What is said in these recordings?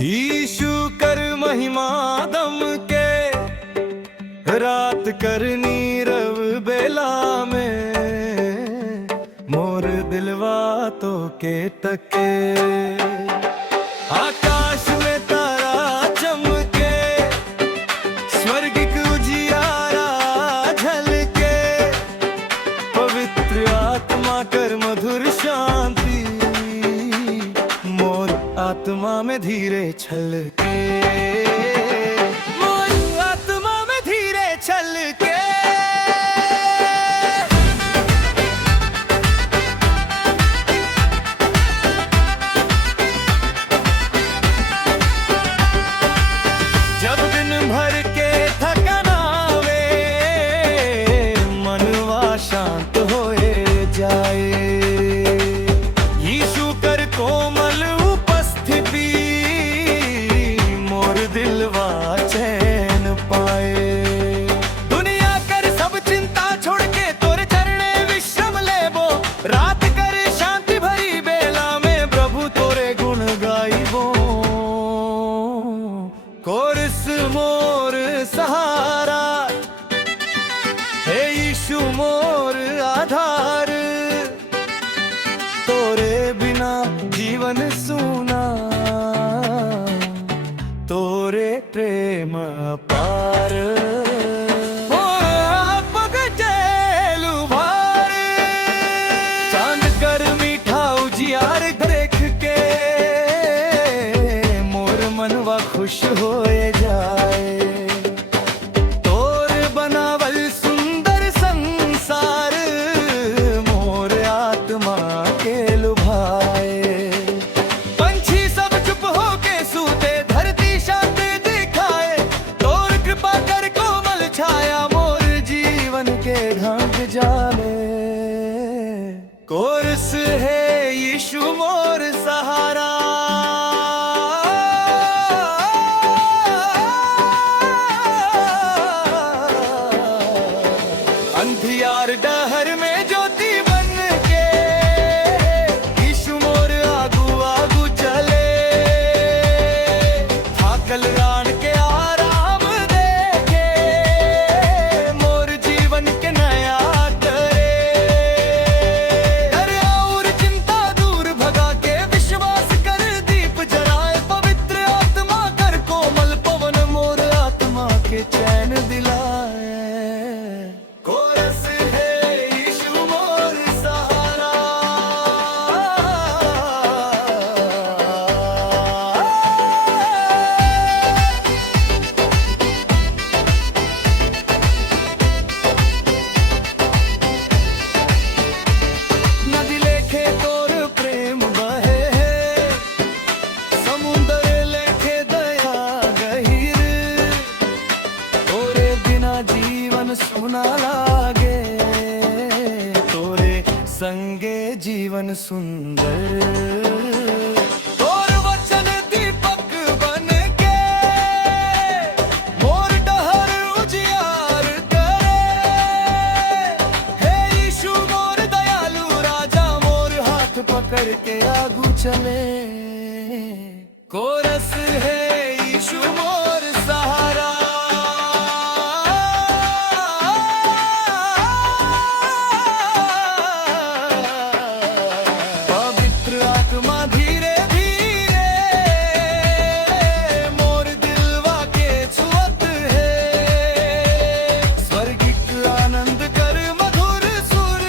यीशु कर महिमा दम के, रात करनी रव बेला में, मोर दिलवा तो के तके। आकाश में तारा चमके, स्वर्गिक उजियारा झलके, पवित्र आत्मा कर मधुर शांति, मोर आत्मा में धीरे छलके, मोर आत्मा में धीरे छलके। जब दिन भर के थकन आवे, मनवा शांत होए जाए, यीशु कर कोमल उपस्थिति, मोर दिलवा चैन पाए। दुनिया कर सब चिंता छोड़ के तोरे चरणे विश्राम लेबो, रात कर शांति भरी बेला में, प्रभु तोरे गुण गाइबो। कोरस मोर सहारा, हे यीशु मोर आधार, तोरे बिना जीवन सूना, तोरे प्रेम अपार। ओ पग चलू भार, चांद कर मीठा उजियार देख के, मोर मनवा खुश होए जाए। तोर बनावल सुंदर संसार, मोर आत्मा के लुभाए। पंछी सब चुप होके सूते, धरती शांत दिखाए, तोर कृपा कर कोमल छाया, मोर जीवन के ढांक जाले। कोरस है यीशु मोर सहारा, अंधियार डहर में ज्योति बन के, यीशु मोर आगू आगू चले। थाकल रान के आराम देके, मोर जीवन के नया करे। डर और चिंता दूर भगा के, विश्वास कर दीप जलाए, पवित्र आत्मा कर कोमल पवन, मोर आत्मा के चैन दिलाए। कोरस है यीशु मोर सहारा, नदी लेखे तोर प्रेम बहे, समुंदर लेखे दया गहीर, तोरे बिना जीवन सुना लागे, तोरे संगे जीवन सुंदर। तोर वचन दीपक बन के, मोर डहर उजियार करे। हे यीशु मोर दयालु राजा, मोर हाथ पकड़ के आगू चले। कोरस है यीशु मोर सहारा, पवित्र आत्मा धीरे धीरे, मोर दिलवा के छुअत है। स्वर्गिक आनंद कर मधुर सुर,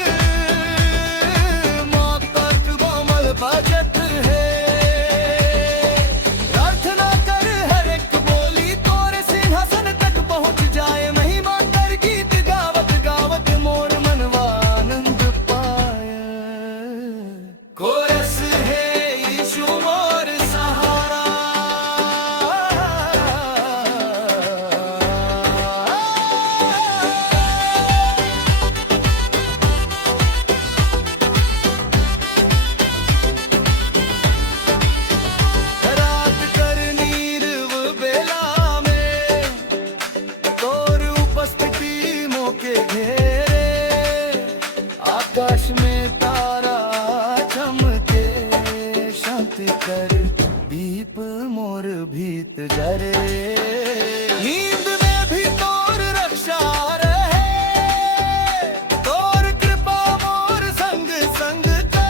मौत कोमल बजत है। प्रार्थना कर मोर भीत जरे। नींद में भी तोर रक्षा रहे, तोर कृपा मोर संग संग का।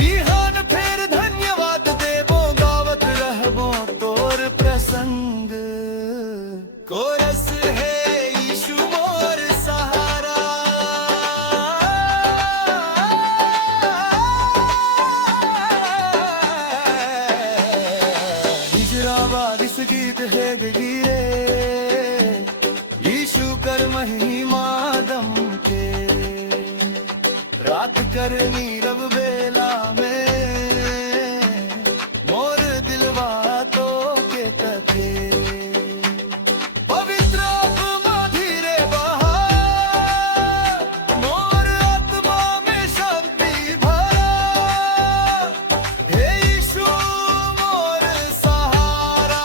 बिहान फिर धन्यवाद देवो, गावत रहबो तोर प्रसंग। कोरस है यीशु मोर सहारा, इस गीत है गिरे यीशु कर महिमा दम के। रात कर नीरव बेला में मोर दिलवा तो के तके। पवित्र आत्मा धीरे बहा, मोर आत्मा में शांति भरा। हे यीशु मोर सहारा,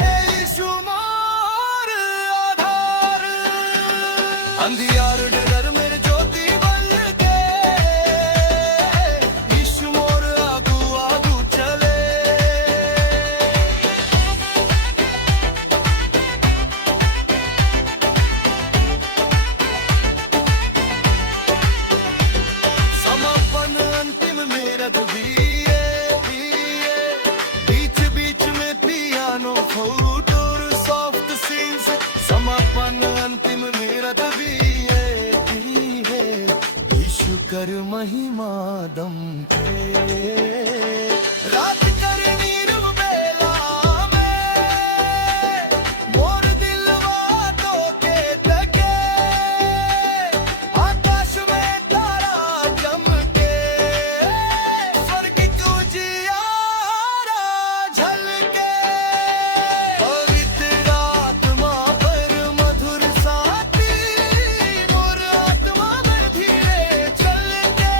हे यीशु मोर आधार। अंधियार डगर मेरे ज्योति बन के, यीशु मोर आगू आगू चले। समापन अंतिम मेरा तो बीच बीच में पियानो फ्लूट और सॉफ्ट सीन्स। समापन अंतिम मेरा तो यीशु कर महिमा दम के। रात कर नीरव बेला में मोर दिलवा तो के तके। आकाश में तारा चमके, स्वर्ग उजियारा झलके। पवित्र आत्मा पर मधुर साथी, मोर आत्मा में धीरे चलके।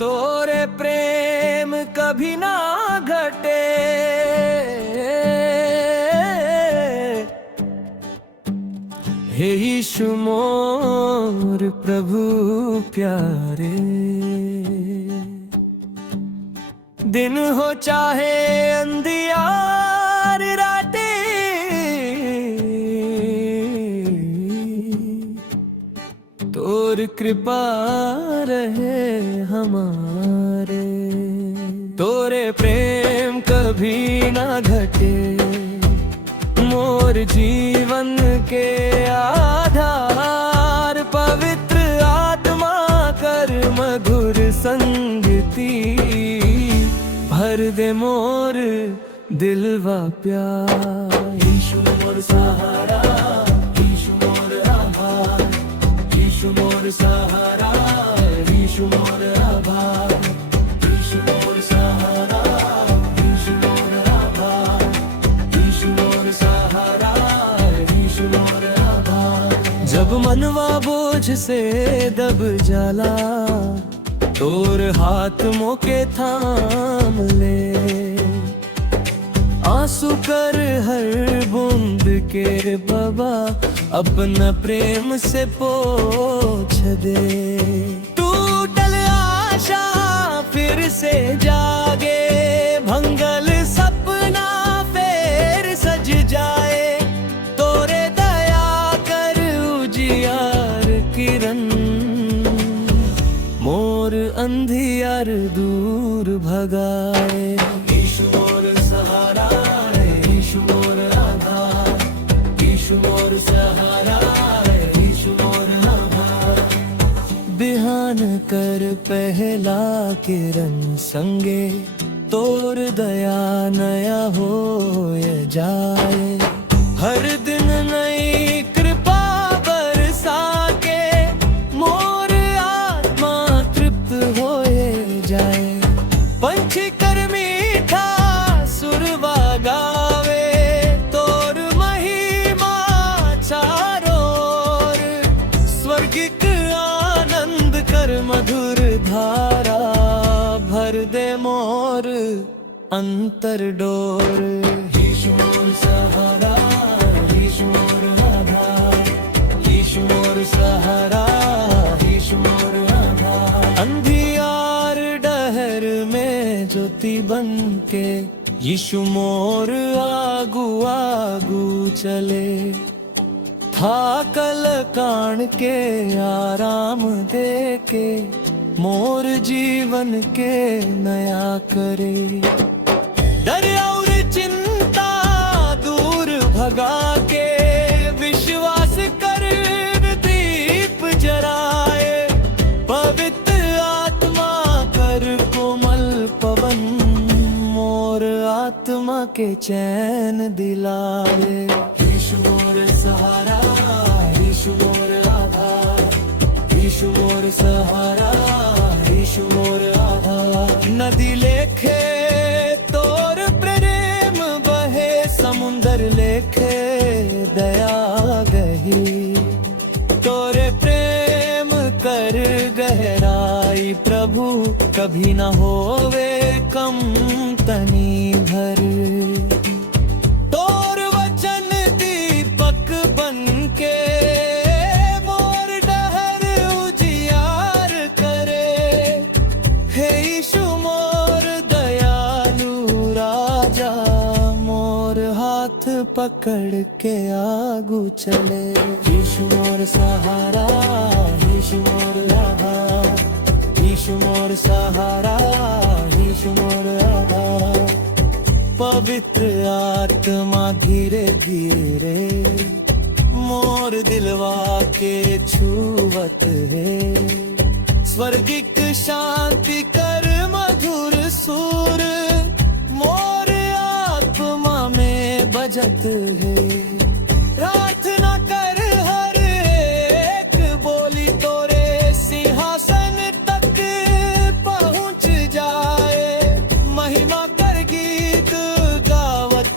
तोरे प्रेम कभी ना घटे, हे यीशु मोर प्रभु प्यारे। दिन हो चाहे अंधियार राते, तोर कृपा रहे हमारे। तोरे प्रेम कभी ना घटे, मोर जीवन के आधार। पवित्र आत्मा कर मधुर संगति, भर दे मोर दिलवा प्यार। यीशु मोर सहारा, यीशु मोर आधार। यीशु मोर सहारा, यीशु मोर आधार। यीशु मोर सहारा, यीशु मोर आधार। यीशु मोर सहारा, यीशु मोर आधार। जब मनवा बोझ से दब जाला, तोर हाथ मोके थाम ले। आंसू कर हर बूंद के बाबा, अपना प्रेम से पोंछ दे। टूटल आशा फिर से जागे, भंगल सपना फिर सज जाए। तोरे दया कर उजियार किरण, मोर अंधियार दूर भगाए। यीशु मोर सहारा, यीशु मोर आधार। यीशु मोर सहारा, यीशु मोर आधार। बिहान कर पहला किरण संगे, तोर दया नया हो जाए। हर दिन नई कृपा बरसा के, मोर आत्मा तृप्त होए जाए। पंछी कर मीठा सुरवा गावे, तोर महिमा चारों ओर। स्वर्गिक आनंद कर मधुर धारा, भर दे मोर अंतर डोर। यीशु मोर सहारा, यीशु मोर आधार। यीशु मोर सहारा, के यीशु मोर आगू आगू चले। थाकल कान के आराम दे के मोर जीवन के नया करे। डर और चिंता दूर भगा के विश्वास कर दीप जराए। पवित्र आत्मा कर कोमल पवन मोर आत्मा के चैन दिलाए। यीशु मोर सहारा, यीशु मोर आधार, यीशु मोर सहारा, यीशु मोर आधार। नदी लेखे तोर प्रेम बहे, समुंदर लेखे दया गही। तोरे प्रेम कर गहराई प्रभु, कभी न होवे कम तनी भर। तोर वचन दीपक बन के मोर डहर उजियार करे। हे यीशु मोर दयालु राजा, मोर हाथ पकड़ के आगू चले। यीशु मोर सहारा, यीशु मोर आधार, यीशु मोर सहारा, यीशु मोर आधार। पवित्र आत्मा धीरे धीरे मोर दिलवा के छुवत है। स्वर्गिक शांति कर मधुर सुर मोर आत्मा में बजत है। प्रार्थना कर हर एक बोली तोरे सिंहासन तक पहुंच जाए। महिमा कर गीत गावत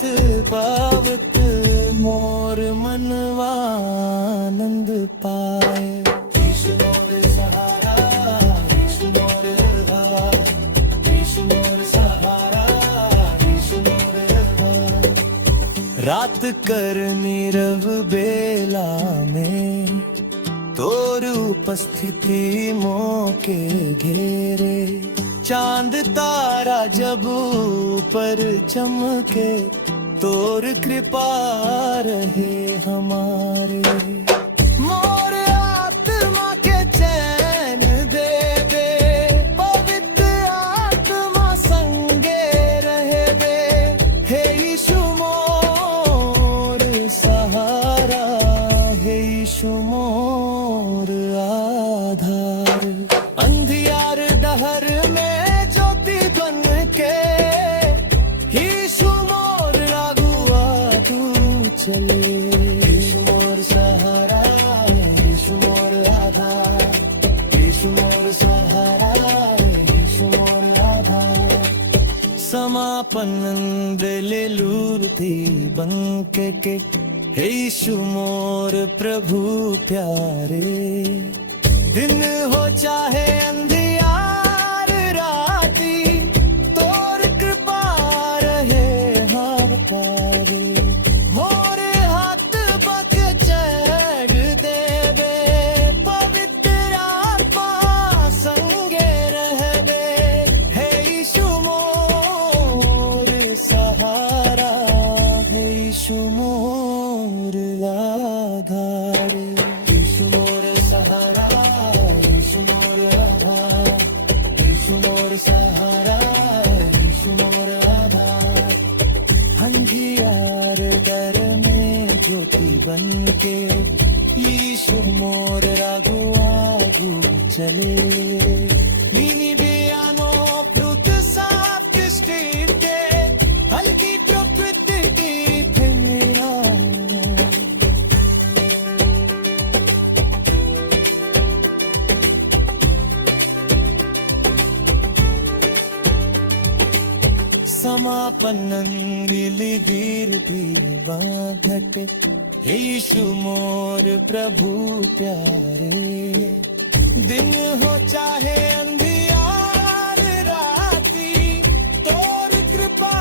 पावत मोर मनवा आनंद पाए। यीशु मोर सहारा, यीशु मोर आधार, यीशु मोर सहारा, यीशु मोर आधार। रात कर नीरव बेला में तोर उपस्थिति मोके घेरे। चांद तारा जब ऊपर चमके, तोर कृपा रहे हमारे। मोर आत्मा के चैन दे दे, पवित्र आत्मा संगे रहे दे। हे यीशु मोर सहारा, हे यीशु मोर आधार। अंधियार डहर में ज्योति बन के यीशु मोर आगू आगू चले। यीशु मोर सहारा, यीशु मोर आधार, यीशु मोर सहारा, यीशु मोर आधार। समापन दिले लूरती बन के हे यीशु मोर प्रभु प्यारे। दिन हो चाहे अंधियार राती, तोर कृपा रहे हर पार। मोर हाथ पक चढ़ देवे, पवित्र आत्मा संगे रहवे। हे यीशु मोर सहारा, हे यीशु मोर आधार। यीशु मोर सहारा, यीशु मोर आधार, यीशु मोर सहारा, यीशु मोर आधार। अंधियार डर में ज्योति बन के यीशु मोर आगू आगू चले। बीनी बियानो फ्रूट साफ स्ट्रीट के हल्की प्रकृति की फिरा। समापन दिली वीरती बाधके यीशु मोर प्रभु प्यारे। दिन हो चाहे अंधियार राती, तोर कृपा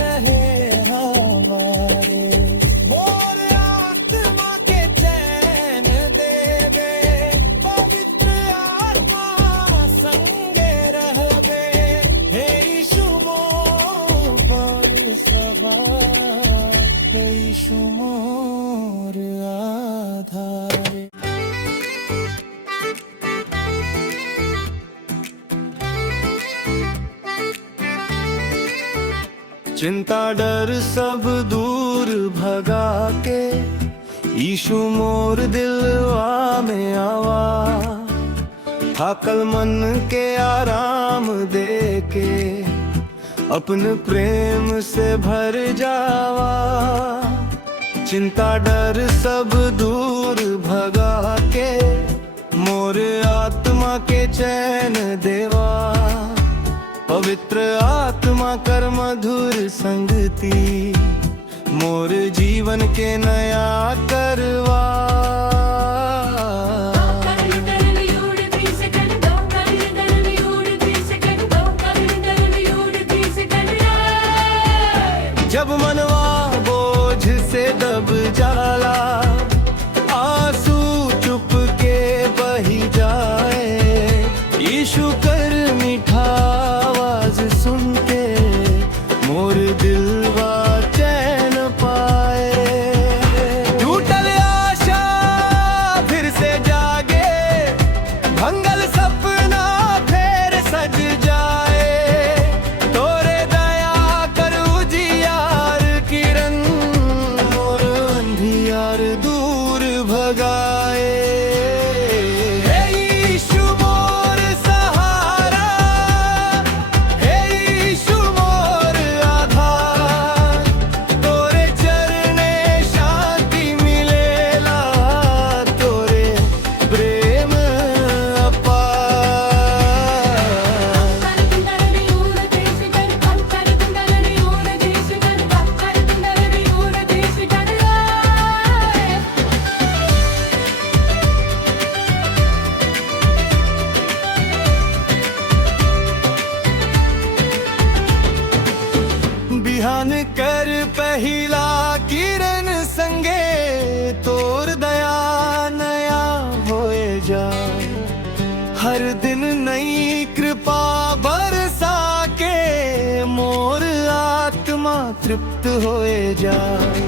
रहे हमारे। मोर आत्मा के चैन दे दे, पवित्र आत्मा संगे रहबे। हे यीशु मोर चिंता डर सब दूर भगा के यीशु मोर दिलवा में आवा, थाकल मन के आराम दे के अपन प्रेम से भर जावा। चिंता डर सब दूर भगा के मोर आत्मा के चैन देवा, पवित्र आत्मा कर मधुर संगति मोर जीवन के नया करवा। जब मनवा बोझ से दब जाला, आंसू चुप के बही जाए, यीशु कर मीठा आवाज सुन के मोर दिलवा चैन पाए। टूटल आशा फिर से जागे, भंगल सपना फिर सज जाए, तोरे दया कर उजियार किरण मोर अंधियार दूर भगाए। बिहान कर पहला किरण संगे, तोर दया नया होए जाए, हर दिन नई कृपा बरसा के मोर आत्मा तृप्त होए जाए।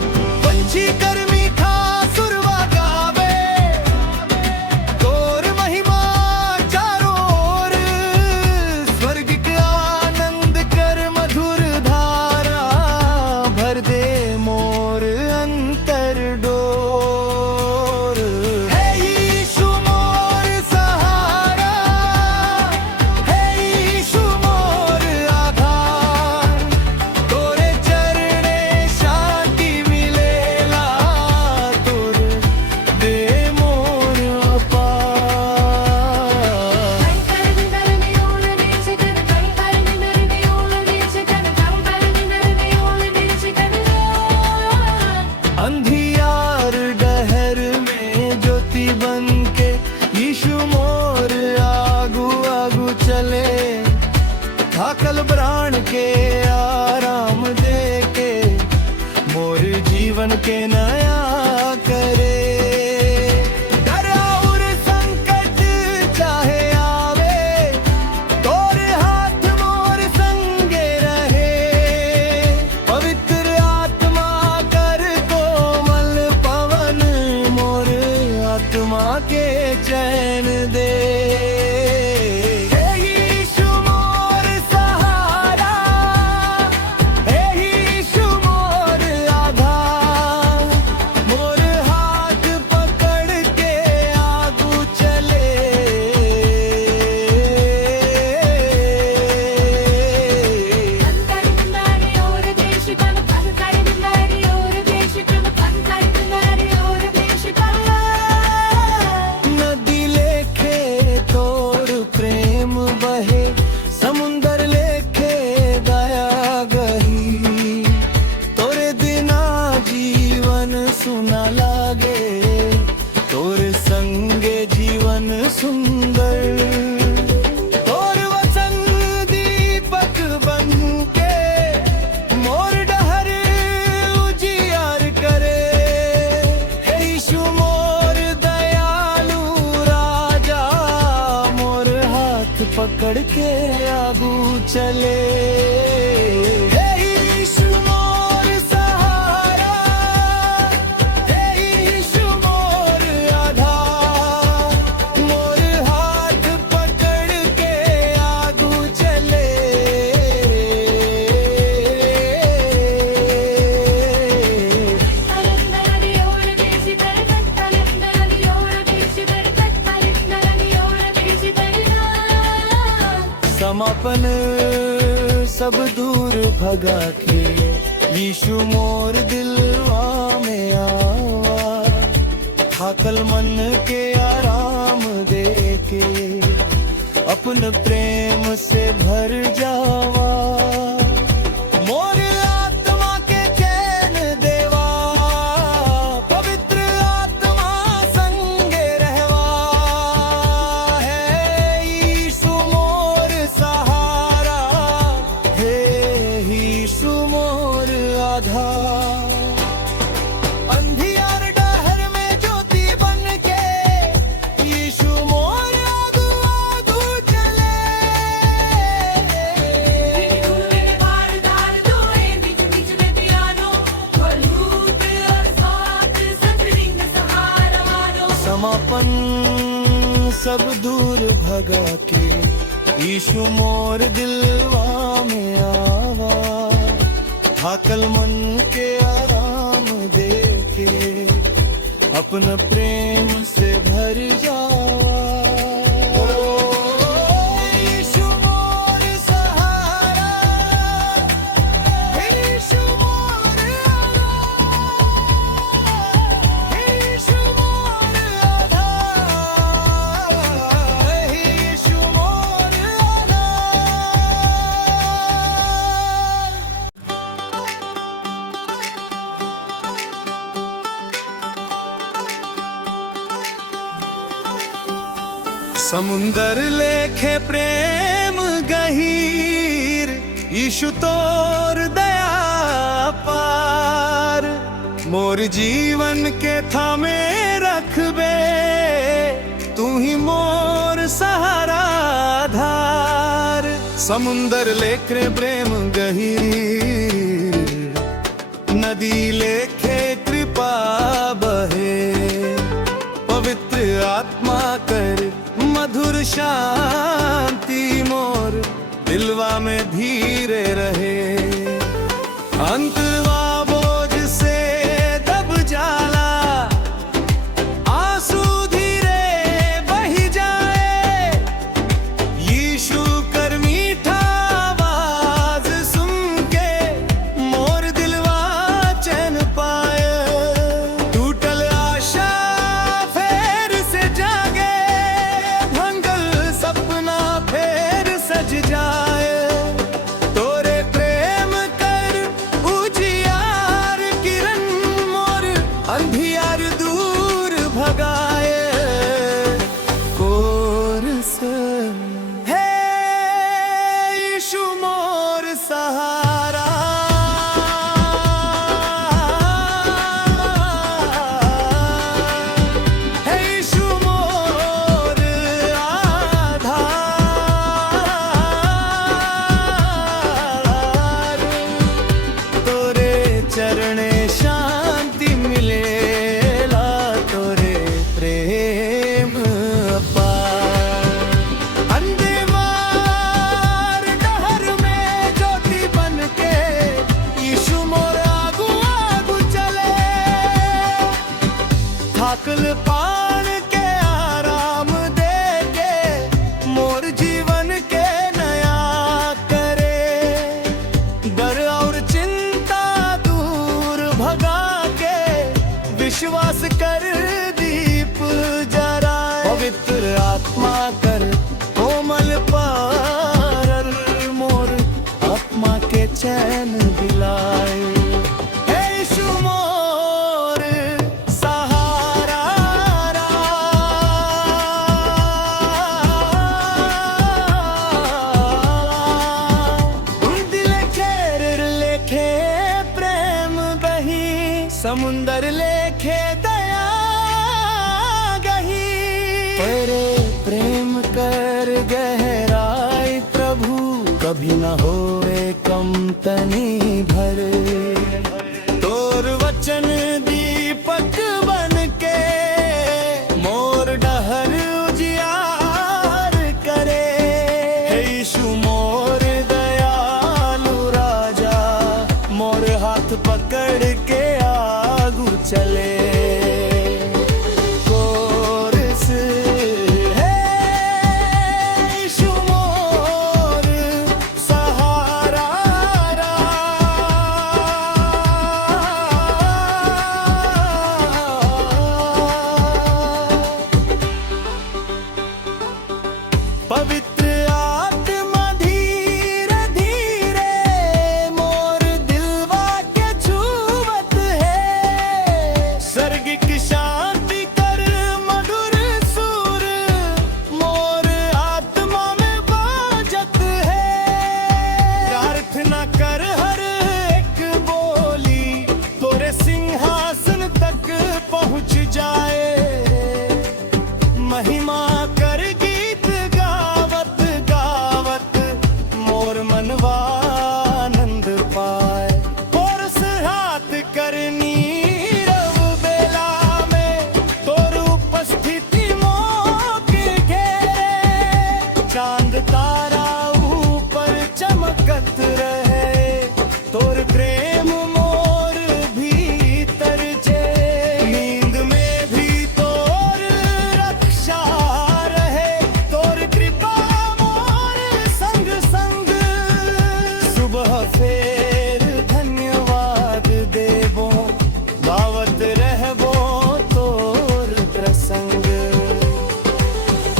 पंछी कर मीठा सुरवा गावे, तोर महिमा चारों ओर, स्वर्ग का आनंद कर मधुर धारा, भर दे मोर अंतर डोर। हे यीशु मोर सहारा, हे यीशु मोर आधार, तोरे चरणे शांति मिलेला, तोर दे मोर अपार। अंधियार डहर में ज्योति बन के यीशु मोर आगू आगू चले, थाकल प्राण के आराम दे के मोर जीवन के नया करे। डर और संकट चाहे आवे, तोरे हाथ मोर संगे रहे, पवित्र आत्मा कर कोमल पवन मोर आत्मा के चैन दे। हे यीशु मोर सहारा, हे यीशु मोर आधार, मोर हाथ पकड़ के आगू चले। नदी लेखे तोर प्रेम बहे, समुंदर लेखे दया गही, तोरे बिना जीवन सुना लागे, तोर संगे जीवन सुंदर। तोर वचन दीपक बन के मोर डहर उजियार करे, हे यीशु मोर दयालु राजा, मोर हाथ पकड़ के आगू चले। हे यीशु मोर सहारा, हे यीशु मोर आधार, मोर हाथ पकड़ के आगू चले। समापन सब दूर भगा के यीशु मोर दिलवा में आवा, थाकल मन के आराम दे के अपन प्रेम से भर जावा। मोर आत्मा के चैन देवा, पवित्र आत्मा संगे रहवा है यीशु मोर सहारा, है यीशु मोर आधार। अंधियार डहर में ज्योति बन के यीशु मोर आगू आगू चले। समापन सब दूर भगा के यीशु मोर दिलवा में आवा, थाकल मन के आराम दे के अपन प्रेम से भर जावा। यीशु मोर सहारा, यीशु मोर आधार, यीशु मोर आधार, यीशु मोर आधार। समुंदर लेखे प्रेम गहीर, यीशु तोर दया पार। मोर जीवन के थामे रखबे, तू ही मोर सहारा धार। समुंदर लेखे प्रेम गहीर, नदी लेखे कृपा बहे। पवित्र आत्मा कर मधुर शांति, मोर दिलवा में धीरे रहे। अंतवा बोझ से दब जाला, आंसू धीरे बही जाए। यीशु कर मीठा आवाज सुन के मोर दिलवा चैन पाए। टूटल आशा फेर से जागे, सपना फेर सज जाए। तोरे प्रेम कर उजियार, किरण मोर अंधियार दूर भगाए। कोरस है यीशु मोर सहारा, है यीशु मोर चरणे शांति मिलेला, तोरे प्रेम अपार। अंधेवार डहर में ज्योति बन के यीशु मोर आगू आगू चले। थाकल पान के आराम दे के मोर जीवन के नया करे। डर और भगा के विश्वास कर दीप जराए। पवित्र आत्मा कर कोमल पार, मोर आत्मा के चैन दिलाए। यीशु मोर सहारा, दिल खेर लेखे समुंदर लेखे दया गही। तेरे प्रेम कर गहराई प्रभु, कभी न होए कम तनी भर। तोर वचन दीपक बन के मोर डहर उजियार करे। यीशु मोर दयालु राजा, मोर हाथ पकड़ के आगू चले। कोरस है यीशु मोर पवित्र आत्मा धीरे धीरे मोर दिलवा के छुवत है। स्वर्गिक शांति कर मधुर सुर मोर आत्मा में बाजत है। प्रार्थना कर हर एक बोली तोरे सिंहासन तक पहुँच जाए। महिमा कर गीत गावत गावत मोर मनवा आनंद पाए। और हाथ करनी रव बेला में तोर उपस्थिति मोके घेरे। चांद तारा ऊपर चमकत रहे तोर प्रेम मोर भीतर जे। नींद में भी तोर रक्षा रहे तोर कृपा मोर संग संग। सुबह फेर धन्यवाद देबो गावत रहबो तोर प्रसंग।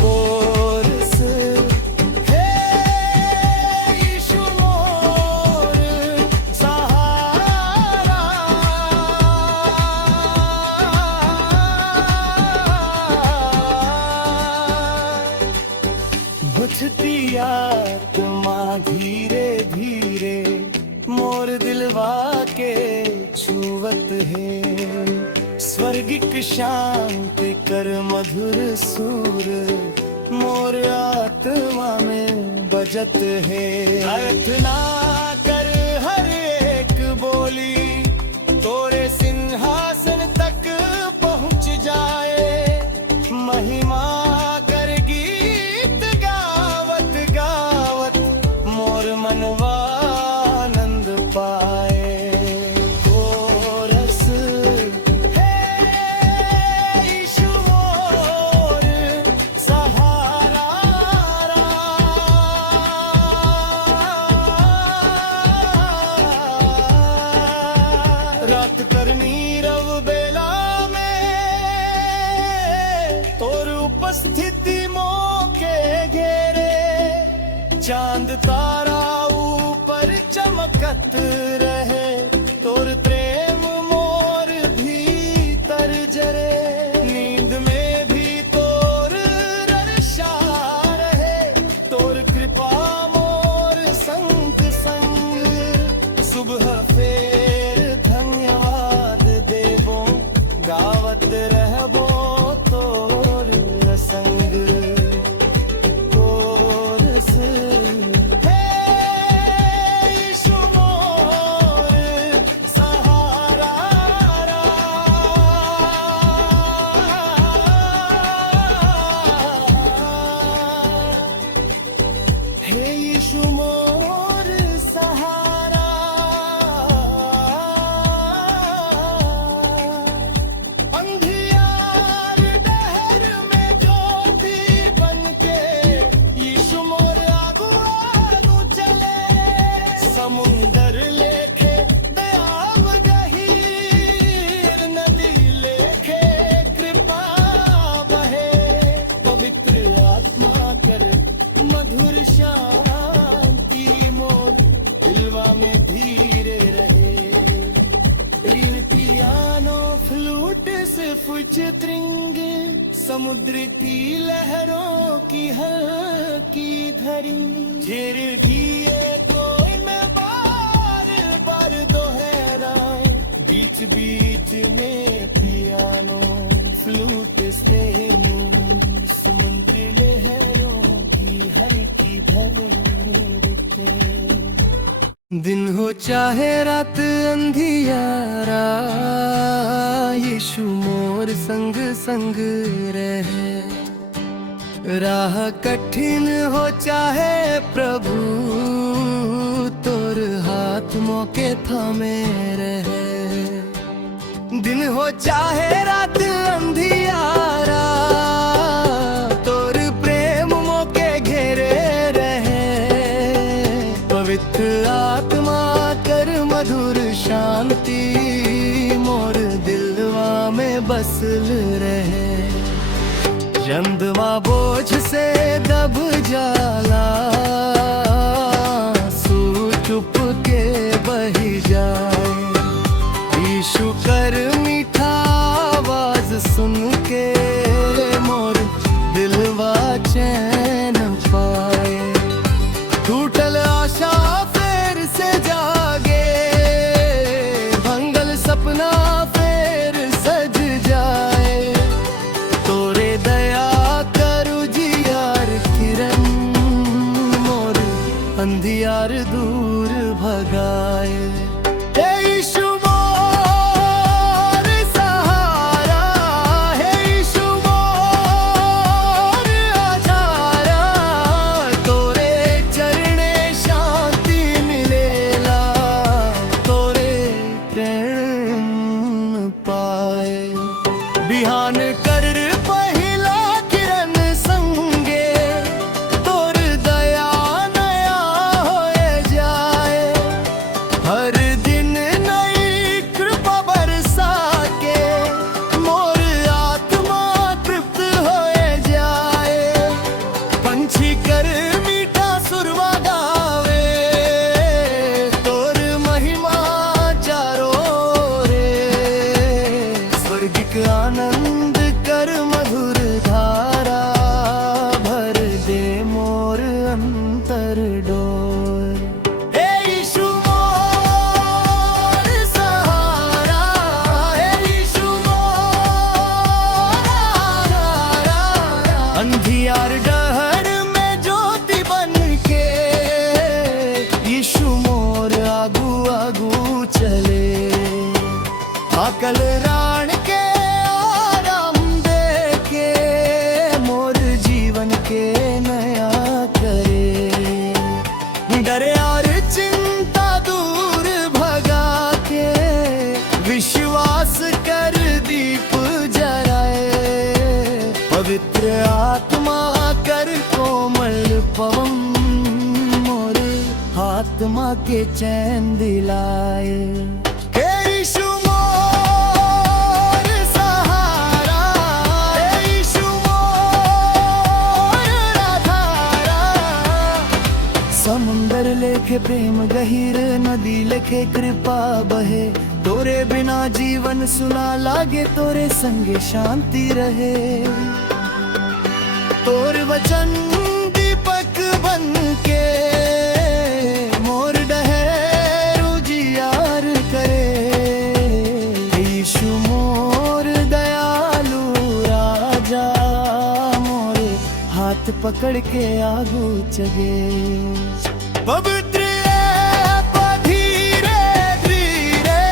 कोरस हे यीशु मोर सहारा। बुझती आत्मा धीरे धीरे मोर दिलवा के छुवत है। स्वर्गिक शांति कर मधुर सुर मोर आत्मा में बजत है। प्रार्थना कर हर एक बोली तोरे सिंहासन तक पहुँच जाए। महिमा कर गीत गावत गावत मोर मनवा आनंद पाए। कोरस हे यीशु मोर सहारा। रात करनी रव बेला में तोर उपस्थिति मोके घेरे। चांद तारा ऊपर चमकत रहे तोर प्रेम मोर भीतर जरे। नींद में भी तोर रक्षा रहे तोर कृपा मोर संग संग। सुबह फेर धन्यवाद देबो गावत रहबो तोर संग। कोरस हे यीशु मोर सहारा। हे यीशु मोर सहारा। अंधियार डहर में ज्योति बनके यीशु मोर आगू आगू चले। समुंदर लेखे दयाव गहीर नदी लेखे कृपा बहे। पवित्र आत्मा कर मधुर शांति मोर दिलवा में धीरे रहे। इन पियानो फ्लूट से फुच त्रिंग समुद्र की लहरों की हल्की धरी। झिरझिए कोई में बार बार दोहराए। बीच बीच में पियानो फ्लूट से समुद्री लहरों की हल्की धड़के। दिन हो चाहे रात अंधियारा यीशु मोर संग संग रहे। राह कठिन हो चाहे प्रभु तोर हाथ मोके थामे रहे। दिन हो चाहे रात अंधियारा तोर प्रेम मोके घेरे रहे। पवित्र आत्मा कर मधुर शांति मोर दिलवा में बसल रहे। चंदवा बोझ से दब जाला आंसू चुप के बही जाए। यीशु कर मीठा आवाज सुन के मोर दिलवा चैन पाए। टूटल आशा फिर से जागे, भंगल सपना फिर सज जाए। तोरे दया करू जियार किरण मोर अंधियार दूर भगाए। हे यीशु मोर सहारा, हे यीशु मोर आधारा। तोरे चरणे शांति मिलेला, तोरे प्रेम पाए। बिहान कर पहिला किरण संगे, तोर दया नया होए जाए। हर दिन नई कृपा बरसा के मोर आत्मा तृप्त होए जाए। पंछी कर मीठा सुरवा गावे, तोर महिमा चारो रे। स्वर्गिक आनंद कर मधुर धारा, भर दे मोर अंतर डोर। हे यीशु मोर सहारा, हे यीशु मोर आधारा। अंधियार डहर में ज्योति बन के यीशु मोर आगू आगू चले। आकल राण के आराम दे के मोर जीवन के नया करे। डर और चिंता दूर भगा के विश्वास कर दीप जराए। पवित्र आत्मा कर कोमल पवन मोर आत्मा के चैन दिलाए। हे यीशु मोर सहारा, हे यीशु मोर आधारा। समुंदर लेखे प्रेम गहीर, नदी लेखे कृपा बहे। तोरे बिना जीवन सुना लागे, तोरे संगे शांति रहे। तोर वचन दीपक बन के मोर डहेरु जियार करे। यीशु मोर दयालु राजा, मोर हाथ पकड़ के आगू चगे। पवित्र धीरे धीरे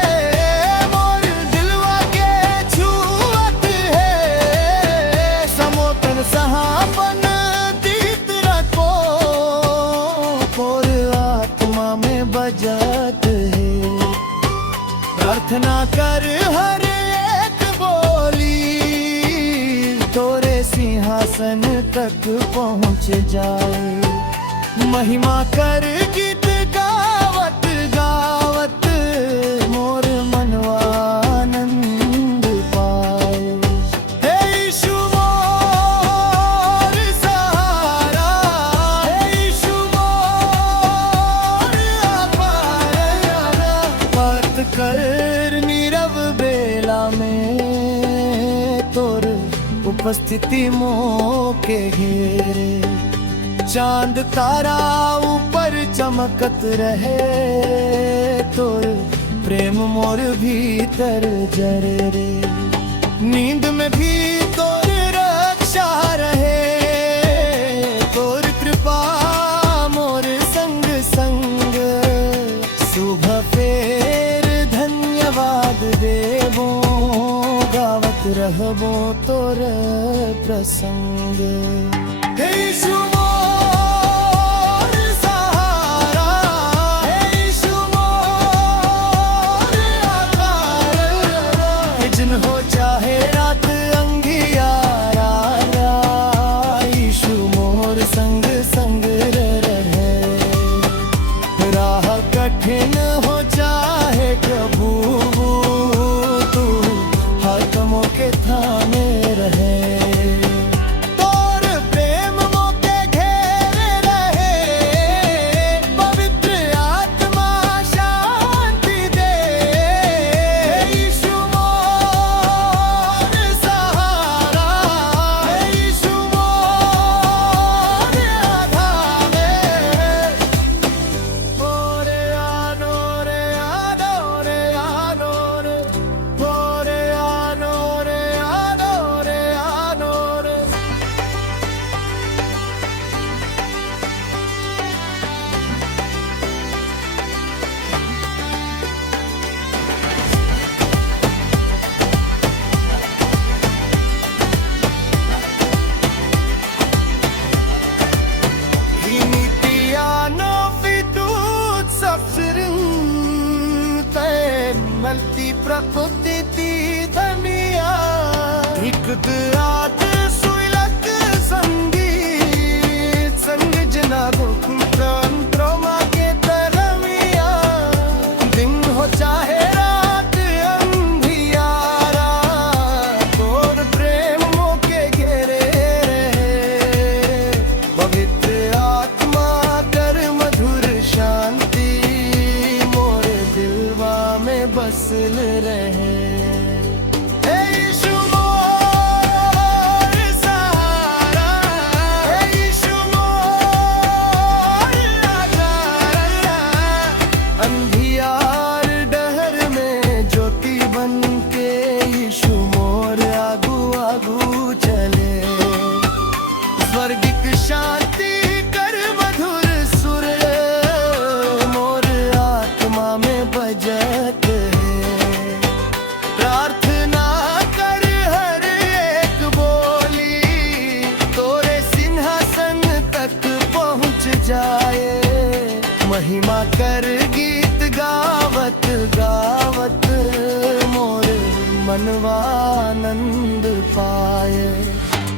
मोर दिलवा के छुअत है। समोतन सहापन दीत रखो, मोर आत्मा में बजत है। प्रार्थना कर हर एक बोली, तोरे सिंहासन तक पहुँच जाए। महिमा कर गीत गावत गावत मोर मनवा आनंद पाए। हे यीशु मोर सहारा, हे यीशु मोर आधारा। बात कर नीरव बेला में, तोर उपस्थिति मोह के घेरे। चांद तारा ऊपर चमकत रहे, तोर प्रेम मोर भीतर जरे रे। नींद में भी तोर रक्षा रहे, तोर कृपा मोर संग संग। सुबह फेर धन्यवाद देबो, गावत रहबो तोर प्रसंग। हे यीशु हो चाहे रात अंगियारा, यीशु मोर संग संग रहे। राह कठिन हो चाहे प्रभु, तू हाथों के थामे रहे। तोर कोती ती धनिया हिकत रात सुलग संगीत संग जना गोकुंत्र माँ के तरमिया दिन हो चाहे रात अंधियारा तोर प्रेम मोके घेरे रहे पवित्र आत्मा कर मधुर शांति मोर दिलवा में बसल रहे हे यीशु मोर सहारा हे यीशु मोर आधार अंधियार डहर में ज्योति बन के यीशु मोर आगू आगू चले स्वर्गिक शांति कर मधुर सुर मोर आत्मा में बजत है प्रार्थना कर हर एक बोली तोरे सिंहासन तक पहुँच जाए महिमा कर गीत गावत गावत मोर मनवा आनंद पाए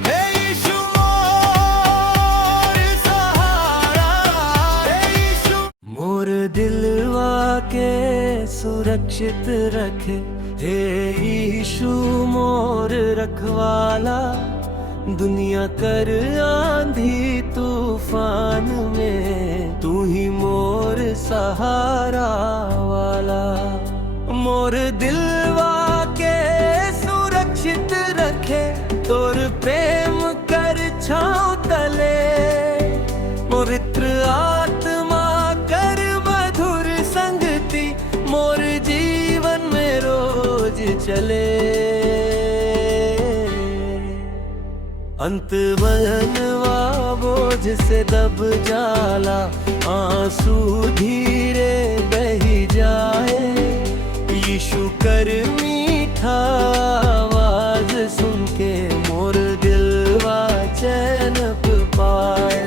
हे यीशु मोर सहारा हे यीशु मोर दिलवा के सुरक्षित रखे हे यीशु मोर रखवाला दुनिया कर आंधी तूफान में तू ही मोर सहारा वाला मोर दिलवा के सुरक्षित रखे तोर प्रेम कर छाँव तले पवित्र आत्मा कर मधुर संगति मोर जीवन में रोज चले अंत बनवा बोझ से दब जाला आंसू धीरे बही जाए यीशु कर मीठा आवाज सुन के मोर दिलवा चैन पाए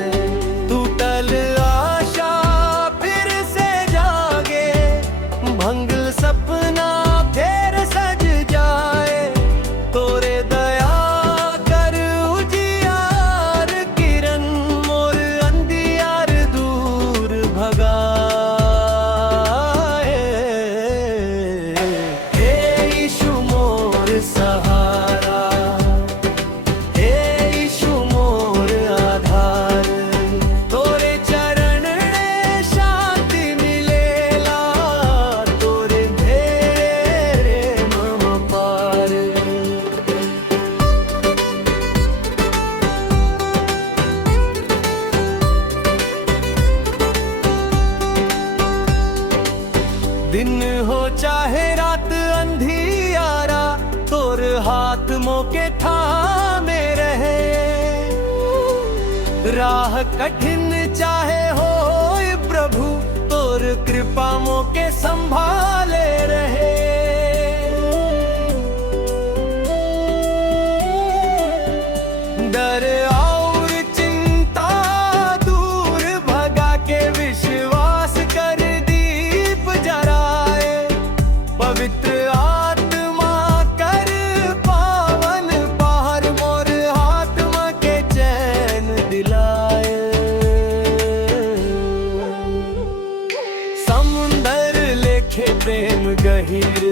टूटल आशा फिर से जागे भंगल सपना फिर सज जाए तोरे दया कर उजियार किरण मोर अंधियार दूर भगाए हे यीशु मोर सहारा हे यीशु मोर आधार तोरे चरण में शांति मिलेला तोरे भेरे मम पार दिन हो चाहे रात अंधियारा तोर हाथ मोके थामे रहे राह कठिन चाहे हो प्रभु तोर कृपा मोके संभाले रहे डर और चिंता दूर भगा के विश्वास कर दीप जराए पवित्र आत्मा कर पावन पार मोर आत्मा के चैन दिलाए समुंदर लेखे प्रेम गहिर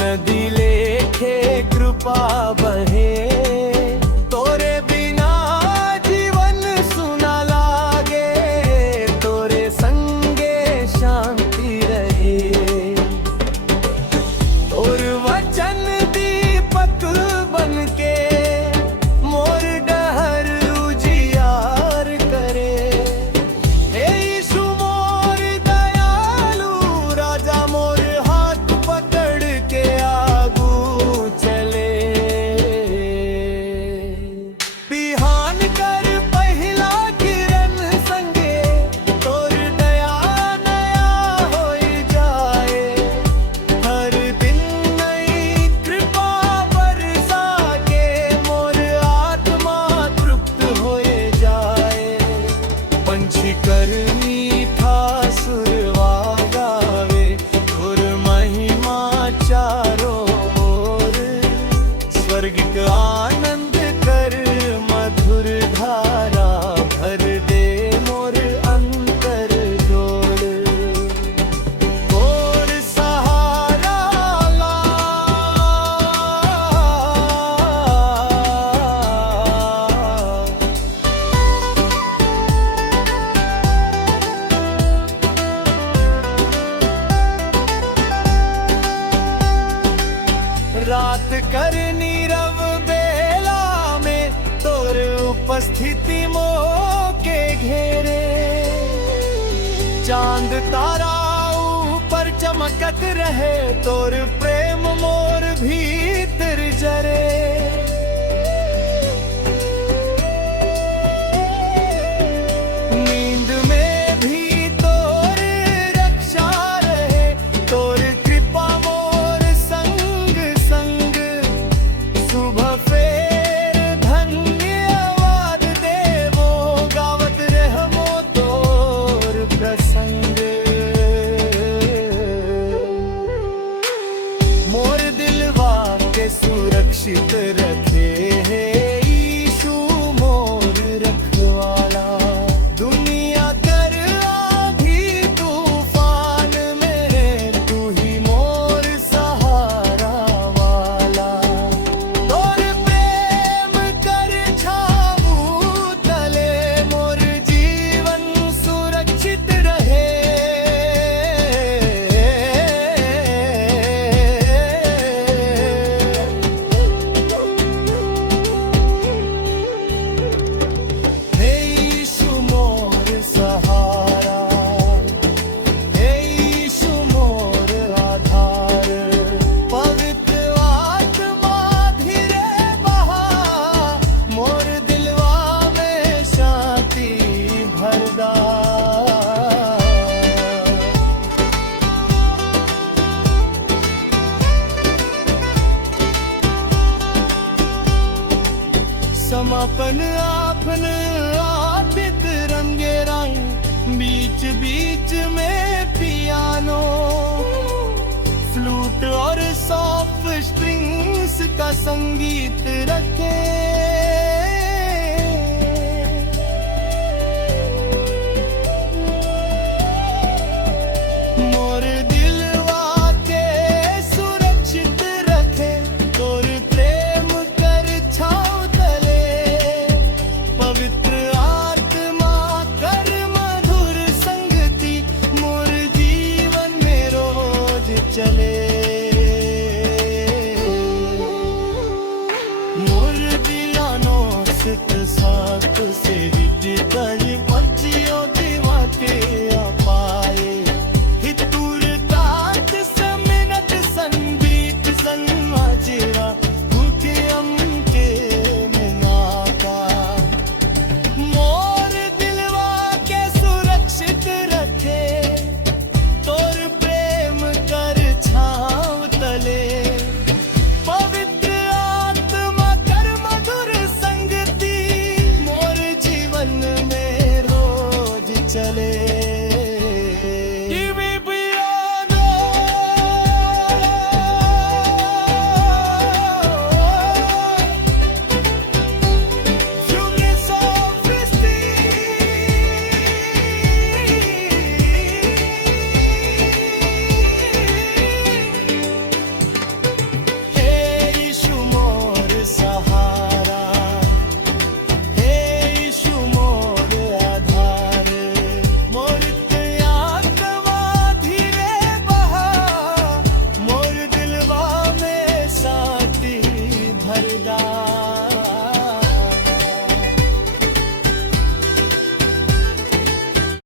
नदी लेखे कृपा बहे तोरे बिना जीवन सुना लागे तोरे संगे शांति रहे और वचन दीपक बन के मोर डहर उजियार करे हे यीशु मोर दयालु राजा मोर हाथ पकड़ के आगू चले बिहान कर पहिला किरण संगे तोर दया नया हो जाए हर दिन नई कृपा बरसा के मोर आत्मा तृप्त हो जाए पंछी कर मीठा सुरवा गावे और महिमा चा चांद तारा ऊपर चमकत रहे, तोर प्रेम मोर भीतर जरे। नींद में भी तोर रक्षा रहे, तोर कृपा मोर संग संग। सुबह फेर धन्यवाद देवो, गावत रहमो तोर प्रसंग। मोर दिलवा के सुरक्षित रखे है यीशु मोर रखवाला। दुनिया कर आधी तूफान में, तू ही मोर सहारा वाला। तोर प्रेम कर छाऊ तले, मोर जीवन सुरक्षित रहे। हे यीशु मोर सहारा, हे यीशु मोर आधार। पवित्र आत्मा धीरे बहा, मोर दिलवा में शांति भरदा। समापन आपन आदित रंगे रंग, बीच बीच में पियानो, फ्लूट और सॉफ्ट स्ट्रिंग्स का संगीत रखे। मोर दिलवा के सुरक्षित रखे, तोर प्रेम कर छाव तले। पवित्र आत्मा कर मधुर संगति, मोर जीवन में रोज चले। मोर दिलानो सित सात से डिजिटल पंछियों दिवा के अपाए। हितूर तात समिनत संबीत संवाजिरा, भूखे अमके मिनाका। मोर दिलवा के सुरक्षित रखे, तोर प्रेम कर छाव तले। पवित्र आत्मा कर मधुर संगति, मोर जीवन में रोज चले।